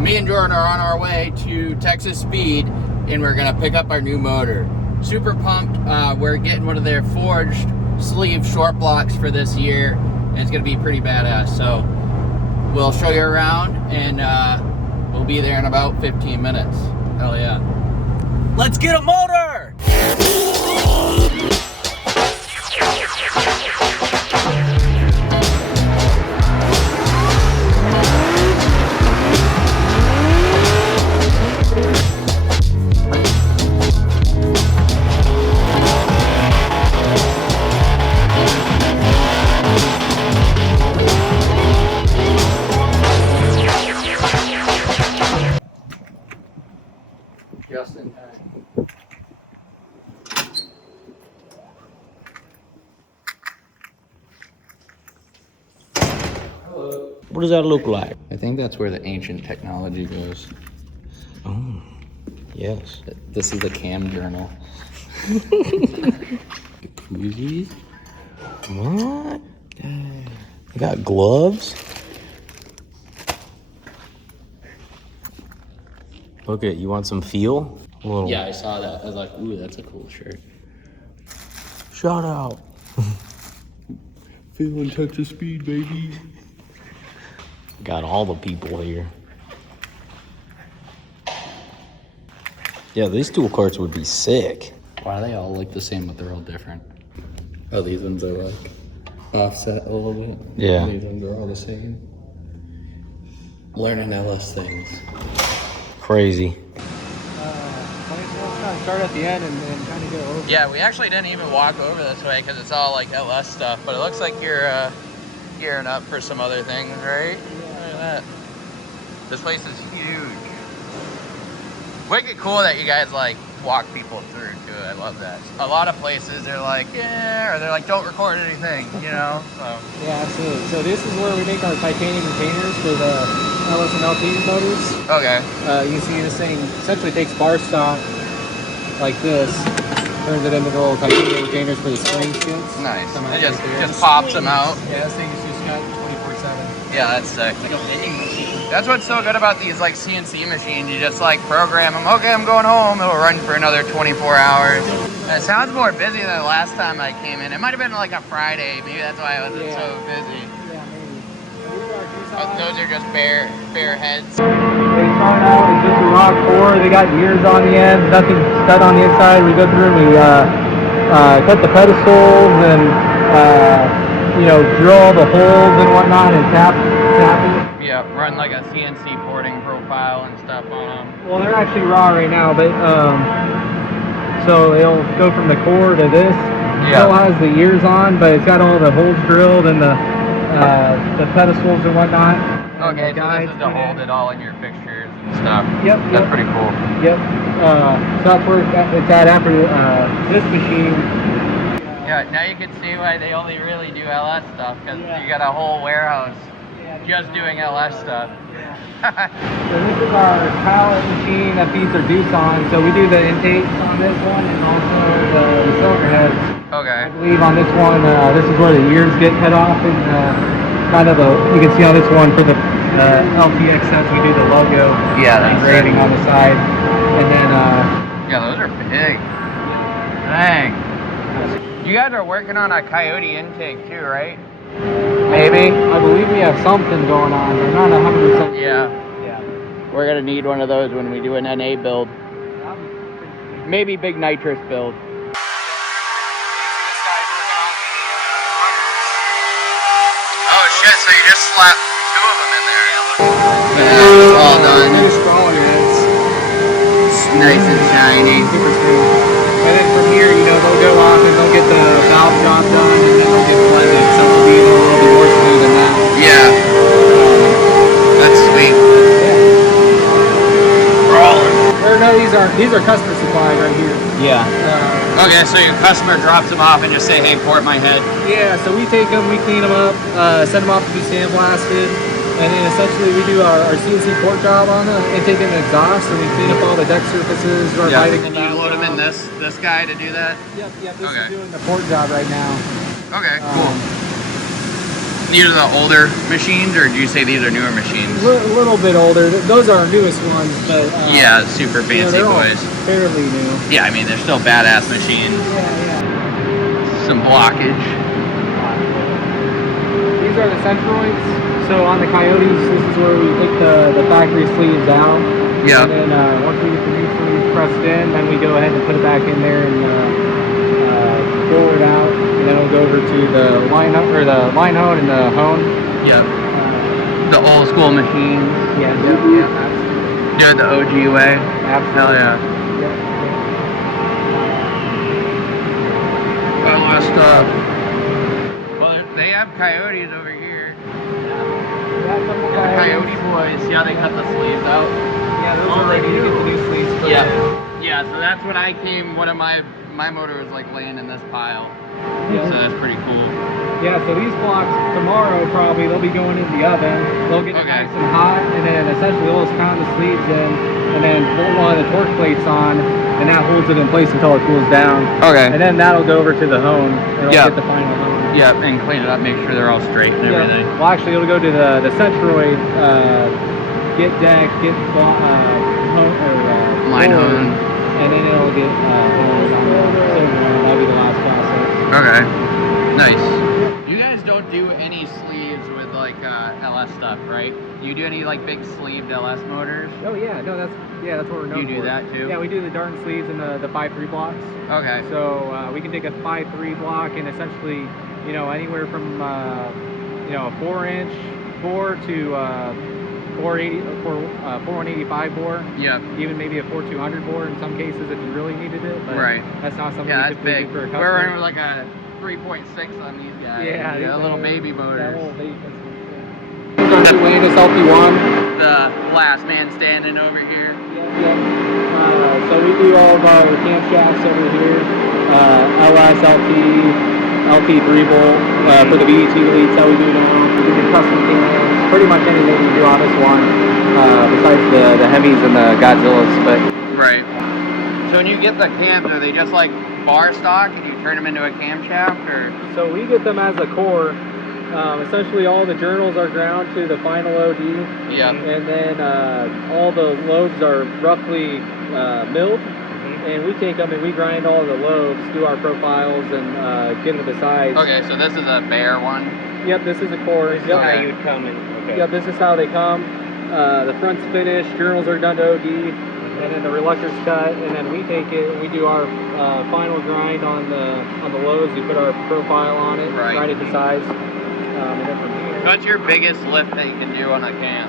me and Jordan are on our way to Texas Speed, and we're gonna pick up our new motor. Super pumped. We're getting one of their forged sleeve short blocks for this year, and it's gonna be pretty badass. So we'll show you around, and we'll be there in about 15 minutes. Hell yeah. Let's get a motor! Just in time. Hello. What does that look like? I think that's where the ancient technology goes. Oh, yes. This is the cam journal. Jacuzzi. What? They got gloves? Look at, you want some feel? A little Yeah, I saw that. I was like, ooh, that's a cool shirt. shout out. Feeling Texas Speed, baby. Got all the people here. Yeah, these tool carts would be sick. Why do they all look the same, but they're all different? Oh, these ones are like offset a little bit. Yeah. These ones are all the same. Learning LS things. Crazy. Start at the end and kind of go over. Yeah, we actually didn't even walk over this way because it's all like LS stuff, but it looks like you're gearing up for some other things, right? Yeah. Look at that. This place is huge. Wicked cool that you guys like walk people through too. I love that. A lot of places they're like, yeah, or they're like, don't record anything, you know? So. Yeah, absolutely. So this is where we make our titanium containers for the LS and LP motors. Okay. You can see this thing essentially takes bar stock like this, turns it into the little titanium containers for the spring skins. Nice. Coming It out just, right there. just pops them out. Yeah, this thing is just got 24/7. Yeah, that's sick. Like a vending machine. That's what's so good about these like CNC machines. You just like program them. Okay, I'm going home. It'll run for another 24 hours. It sounds more busy than the last time I came in. It might have been like a Friday. Maybe that's why I wasn't so busy. Yeah, maybe. But those are just bare heads. They start out as just a rock core. They got gears on the end, nothing stud on the inside. We go through and we cut the pedestals and drill all the holes and whatnot and tap it. Yeah, run like a CNC porting profile and stuff on them. Well, they're actually raw right now, but so it'll go from the core to this. Yeah. Still has the ears on, but it's got all the holes drilled and the pedestals and whatnot. Okay, so this is to hold it all in your fixtures and stuff. Yep. That's pretty cool. Yep. So that's where it's at after this machine. Yeah, now you can see why they only really do LS stuff, because you got a whole warehouse just doing LS stuff. So this is our pallet machine that feeds our deuce on. So we do the intakes on this one and also the cylinder heads. Okay. I believe on this one, this is where the ears get cut off, and kind of you can see on this one for the LTX sets, we do the logo engraving on the side, and then yeah, those are big. Dang. You guys are working on a Coyote intake too, right? Maybe. I believe we have something going on. I'm not 100%. Yeah. We're gonna need one of those when we do an NA build. Maybe big nitrous build. Oh shit, so you just slapped two of them in there. Yeah, it's all done. It's nice and shiny. And then from here, they'll go off and they'll get the valve job done and then they'll get blended. So it'll be a little bit more smooth than that. Yeah. That's sweet. Or no, these are customer supplied right here. Yeah. Okay, so your customer drops them off and just say, hey, port my head. Yeah, so we take them, we clean them up, send them off to be sandblasted, and then essentially we do our CNC port job on the intake and exhaust, and we clean up all the deck surfaces. Yeah. And you load them in this guy to do that? Yep, this is doing the port job right now. Okay, cool. These are the older machines, or do you say these are newer machines? A little bit older. Those are our newest ones, but yeah, super fancy they're all boys. fairly new. Yeah, I mean they're still badass machines. Yeah. Some blockage. These are the centroids. So on the Coyotes, this is where we take the factory sleeves out. Yeah. And then once we get the new sleeves pressed in, then we go ahead and put it back in there and pull it out. And then it'll go over to the line hone and the hone. Yeah. The old school machines. Yeah, absolutely. Do it the OG way. Absolutely. Hell yeah. Got a lot of stuff. Well, they have Coyotes over here. Coyote boys. See how they cut the sleeves out? Yeah, those are ready to get the new sleeves put in. Yeah, so that's what I came, one of my motor was like laying in this pile. Yeah. So that's pretty cool. Yeah, so these blocks tomorrow probably they'll be going in the oven. They'll get nice and hot, and then essentially they'll just pound the sleeves in, and then pull one of the torque plates on, and that holds it in place until it cools down. Okay. And then that'll go over to the hone, and it'll get the final hone. Yep, and clean it up, make sure they're all straight and everything. Well, actually, it'll go to the centroid, get deck, get hone, or line forward, hone, and then it'll get honed on the silver. That'll be the last process. Okay, nice. You guys don't do any sleeves with like LS stuff, right? You do any like big sleeved LS motors? Oh yeah, no, that's what we're known for. You do that too? Yeah, we do the Darton sleeves and the 5.3 blocks. Okay. So we can take a 5.3 block and essentially, you know, anywhere from you know, a 4-inch bore to 485 bore. Yep. Even maybe a 4200 bore in some cases if you really needed it. But right. That's not something yeah, we that's typically big. do for a customer. We're running like a 3.6 on these guys. Yeah, a little baby motors. Yeah, little baby. The Landis LT1. The last man standing over here. So we do all of our camshafts over here. LS, LT 3-volt for the VET leads that we do now. We do the custom cams, pretty much anything we do on this one, besides the Hemis and the Godzillas. But right. So when you get the cams, are they just like bar stock and you turn them into a camshaft, or? So we get them as a core. Essentially all the journals are ground to the final OD. Yeah. And then all the lobes are roughly milled. And we take them and we grind all the lobes, do our profiles, and get them to size. Okay, so this is a bare one? Yep, this is a core. This is how you'd come in. Okay. Yep, this is how they come. The front's finished, journals are done to OD, and then the reluctor's cut, and then we take it and we do our final grind on the lobes. We put our profile on it, grind it to size. And then from here, what's your biggest lift that you can do on a cam?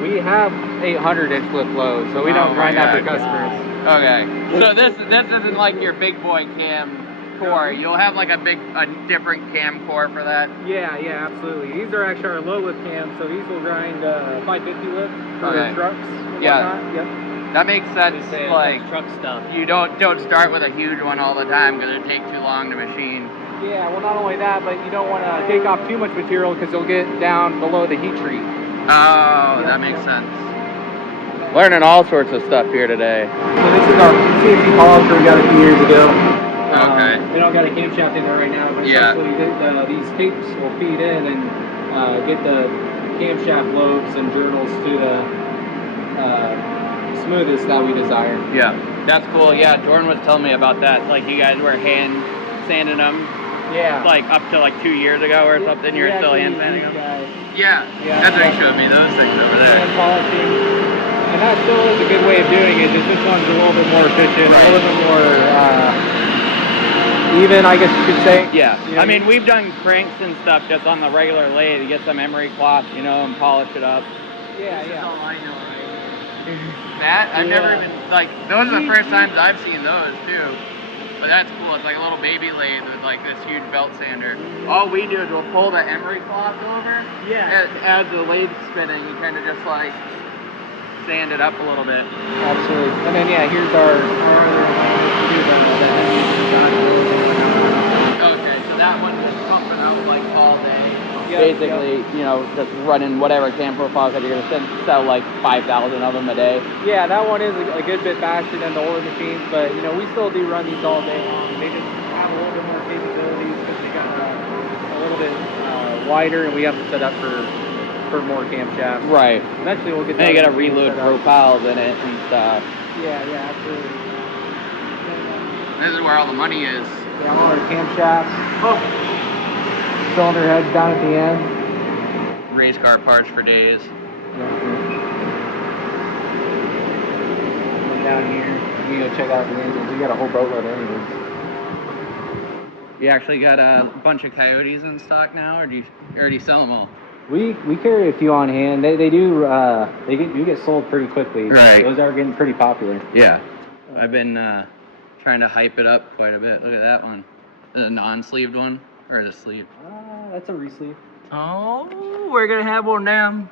we have 800-inch lift loads, so we don't grind out for customers. Okay, so this isn't like your big boy cam core. You'll have like a different cam core for that. Yeah, absolutely. These are actually our low lift cams, so these will grind 550 lift for the trucks. Yeah. Yep. That makes sense. Like truck stuff. You don't start with a huge one all the time because it takes too long to machine. Yeah, well, not only that, but you don't want to take off too much material because you'll get down below the heat treat. Oh, that makes sense. Learning all sorts of stuff here today. So this is our CNC polisher we got a few years ago. Okay. We don't got a camshaft in there right now, but essentially these tapes will feed in and get the camshaft lobes and journals to the smoothest that we desire. Yeah, that's cool. Yeah, Jordan was telling me about that. Like you guys were hand sanding them. Yeah. Like up to like 2 years ago or something. You're still hand sanding them. Yeah. Yeah. That's what he showed me. Those things over there. Hand polishing. And that still is a good way of doing it. Just this one's a little bit more efficient, a little bit more even, I guess you could say. Yeah. You know, I mean, we've done cranks and stuff just on the regular lathe to get some emery cloth, you know, and polish it up. Yeah. That's all I know, right? That? I've never even, like, those are the first times I've seen those, too. But that's cool. It's like a little baby lathe with, like, this huge belt sander. All we do is we'll pull the emery cloth over. Yeah. As the lathe's spinning, you kind of just, like, sand it up a little bit. Absolutely. And then, yeah, here's our other Okay, so that one was pumping out, like, all day. Yep, Basically, you know, just running whatever cam profile because you're going to sell like 5,000 of them a day. Yeah, that one is a good bit faster than the older machines, but you know, we still do run these all day long. They just have a little bit more capabilities because they got a little bit wider, and we have them set up for more camshafts. Right. Eventually, we'll get. And you that gotta reload set up. profiles in it and stuff. Yeah, absolutely. This is where all the money is. Yeah, all our camshafts. Oh. Cylinder heads down at the end. Race car parts for days. Down here, you go check out the engines. We got a whole boatload of engines. You actually got a bunch of Coyotes in stock now, or do you already sell them all? We carry a few on hand. They do get sold pretty quickly. Right. Those are getting pretty popular. Yeah. I've been trying to hype it up quite a bit. Look at that one. The non-sleeved one, or the sleeve? That's a resleeve. Oh, we're gonna have one down.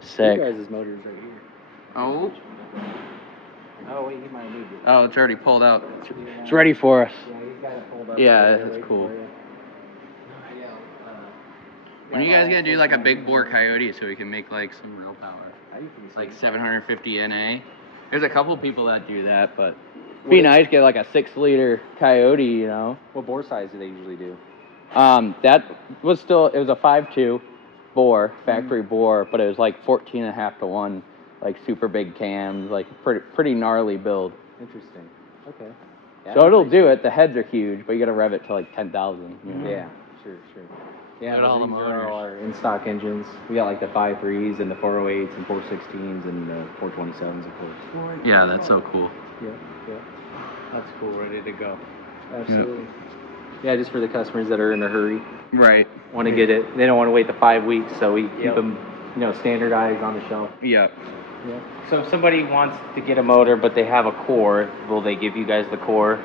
Sick. You guys' motor's right here. Oh. Oh wait, he might have moved it. Oh, it's already pulled out. It's ready for us. Yeah, he's got it pulled up. Yeah, that's cool. When are you guys gonna do like a big bore Coyote so we can make like some real power? Like 750 NA. There's a couple people that do that, but it'd be nice to get like a 6-liter Coyote, you know. What bore size do they usually do? That was still, it was a 5.2 bore, factory bore, but it was like 14.5 to 1, like super big cams, like pretty gnarly build. Interesting. Okay. Yeah, So it'll do it. The heads are huge, but you gotta rev it to like 10,000. You know? Yeah, sure. Yeah, Got all the these motors. are all our in-stock engines. We got like the 5.3s and the 408s and 416s and the 427s, of course. Yeah, that's so cool. Yeah. That's cool, ready to go. Absolutely. Yeah, just for the customers that are in a hurry, Right. want to get it. They don't want to wait the 5 weeks, so we keep them, standardized on the shelf. Yeah. Yeah. So if somebody wants to get a motor, but they have a core, will they give you guys the core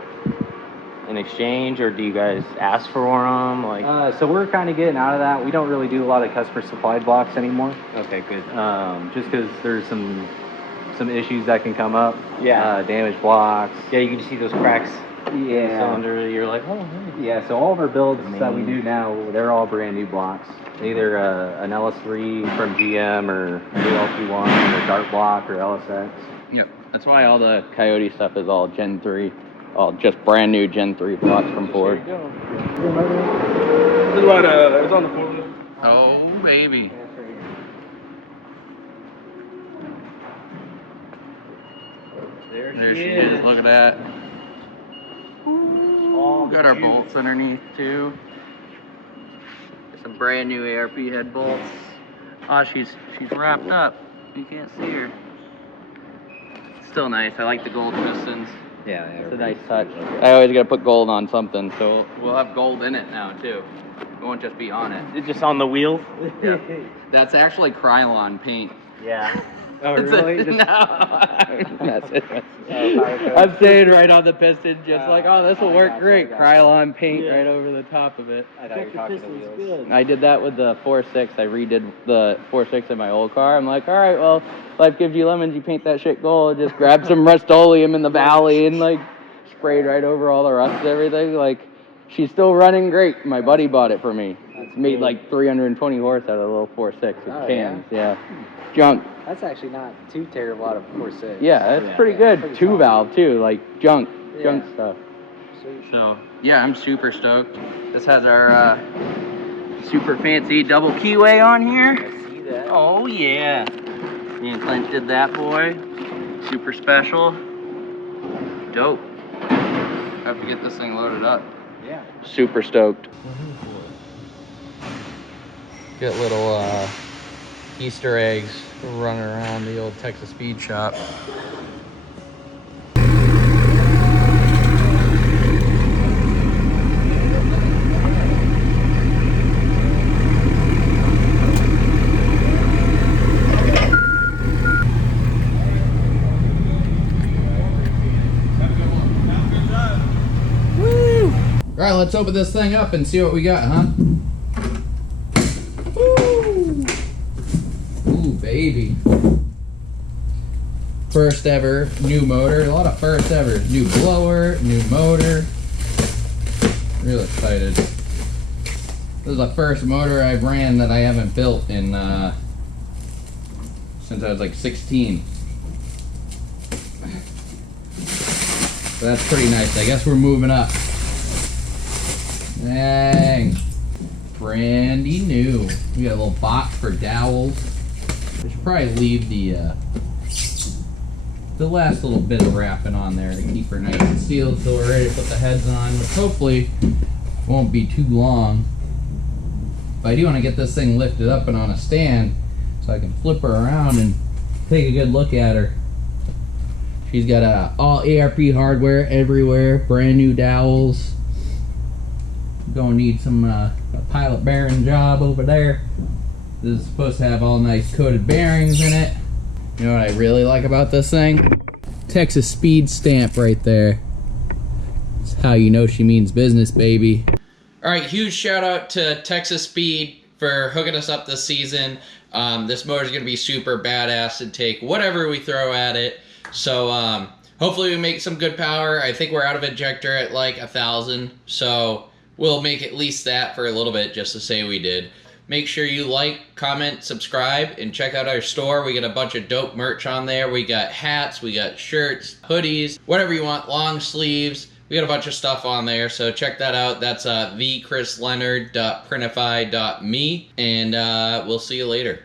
in exchange, or do you guys ask for them? So we're kind of getting out of that. We don't really do a lot of customer supplied blocks anymore. Okay, good. Just because there's some issues that can come up. Yeah. Damaged blocks. Yeah, you can see those cracks in the Yeah. cylinder. You're like, oh, hey. Yeah, so all of our builds that we do now, they're all brand new blocks. Either an LS3 from GM or LT1 or Dart Block or LSX. Yep. That's why all the Coyote stuff is all Gen 3. All just brand new Gen 3 blocks from Ford. It's on the floor. Oh, baby. There she is. Look at that. Ooh, got our bolts underneath too. Some brand new ARP head bolts. Oh, she's wrapped up. You can't see her. Still nice. I like the gold pistons. Yeah, It's a nice touch. I always gotta put gold on something, so we'll have gold in it now too. It won't just be on it. It's just on the wheels. Yeah. That's actually Krylon paint. Yeah. Oh, really? No. That's it. I'm saying right on the piston, just like, oh, this will work great. Krylon paint right over the top of it. I thought you were talking to wheels. I did that with the 4.6. I redid the 4.6 in my old car. I'm like, all right, well, life gives you lemons. You paint that shit gold. Just grab some Rust-Oleum in the valley and like sprayed right over all the rust and everything. Like, she's still running great. My buddy bought it for me. It's made like 320 horse out of a little 4.6 with cans. Yeah. Junk. That's actually not too terrible out of 4.6. Yeah, that's pretty good. Pretty 2-valve too, like junk Yeah. stuff. Sweet. So yeah, I'm super stoked. This has our super fancy double keyway on here. I see that. Oh yeah. Me and Clint did that, boy. Super special. Dope. Have to get this thing loaded up. Yeah. Super stoked. Get little Easter eggs running around the old Texas Speed Shop. Woo! All right, let's open this thing up and see what we got, huh? Ooh, baby. First ever new motor. A lot of first ever. New blower, new motor. Real excited. This is the first motor I've ran that I haven't built in since I was like 16. So that's pretty nice. I guess we're moving up. Dang. Brandy new. We got a little box for dowels. We should probably leave the last little bit of wrapping on there to keep her nice and sealed until we're ready to put the heads on, which hopefully won't be too long. But I do want to get this thing lifted up and on a stand so I can flip her around and take a good look at her. She's got all ARP hardware everywhere, brand new dowels. Gonna need some a pilot bearing job over there. This is supposed to have all nice coated bearings in it. You know what I really like about this thing? Texas Speed stamp right there. That's how you know she means business, baby. All right, huge shout out to Texas Speed for hooking us up this season. This motor is gonna be super badass and take whatever we throw at it. So hopefully we make some good power. I think we're out of injector at like 1,000, so we'll make at least that for a little bit just to say we did. Make sure you like, comment, subscribe, and check out our store. We got a bunch of dope merch on there. We got hats, we got shirts, hoodies, whatever you want, long sleeves. We got a bunch of stuff on there, so check that out. That's thechrisleonard.printify.me, and we'll see you later.